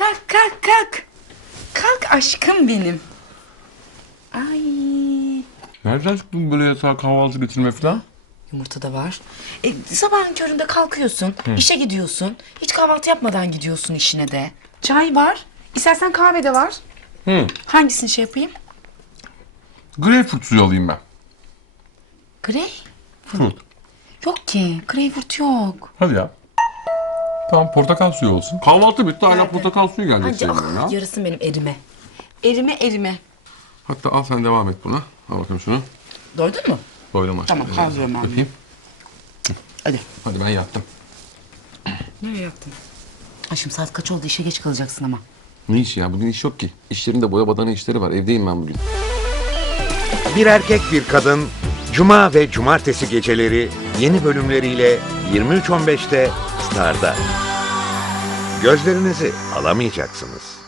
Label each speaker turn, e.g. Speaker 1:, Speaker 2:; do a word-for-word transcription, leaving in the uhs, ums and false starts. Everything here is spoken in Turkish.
Speaker 1: Kalk kalk kalk. Kalk aşkım benim. Ay.
Speaker 2: Nereden çıktın böyle yatağa kahvaltı getirme falan?
Speaker 1: Yumurta da var. E, sabahın köründe kalkıyorsun, işe gidiyorsun. Hiç kahvaltı yapmadan gidiyorsun işine de. Çay var. İstersen kahve de var.
Speaker 2: Hı.
Speaker 1: Hangisini şey yapayım?
Speaker 2: Greyfurt suyu alayım ben.
Speaker 1: Grey?
Speaker 2: Fruit.
Speaker 1: Yok ki. Greyfurt yok.
Speaker 2: Hadi ya. Tamam, portakal suyu olsun. Kahvaltı bitti, hala
Speaker 1: Geldi.
Speaker 2: portakal suyu gelecek
Speaker 1: Hadi,
Speaker 2: senin
Speaker 1: ah,
Speaker 2: ya.
Speaker 1: yarısın benim erime. Erime erime.
Speaker 2: Hatta al sen devam et buna. Al bakayım şunu.
Speaker 1: Doydun mu?
Speaker 2: Boylama aşkım.
Speaker 1: Tamam, kaldırıyorum ben bunu.
Speaker 2: Öpeyim.
Speaker 1: Hadi.
Speaker 2: Hadi ben yattım.
Speaker 1: Nereye yaptın? Aşkım saat kaç oldu? İşe geç kalacaksın ama.
Speaker 2: Ne iş ya? Bugün iş yok ki. İş yerinde boya badana işleri var. Evdeyim ben bugün.
Speaker 3: Bir erkek bir kadın Cuma ve Cumartesi geceleri yeni bölümleriyle yirmi üç on beşte Star'da. Gözlerinizi alamayacaksınız.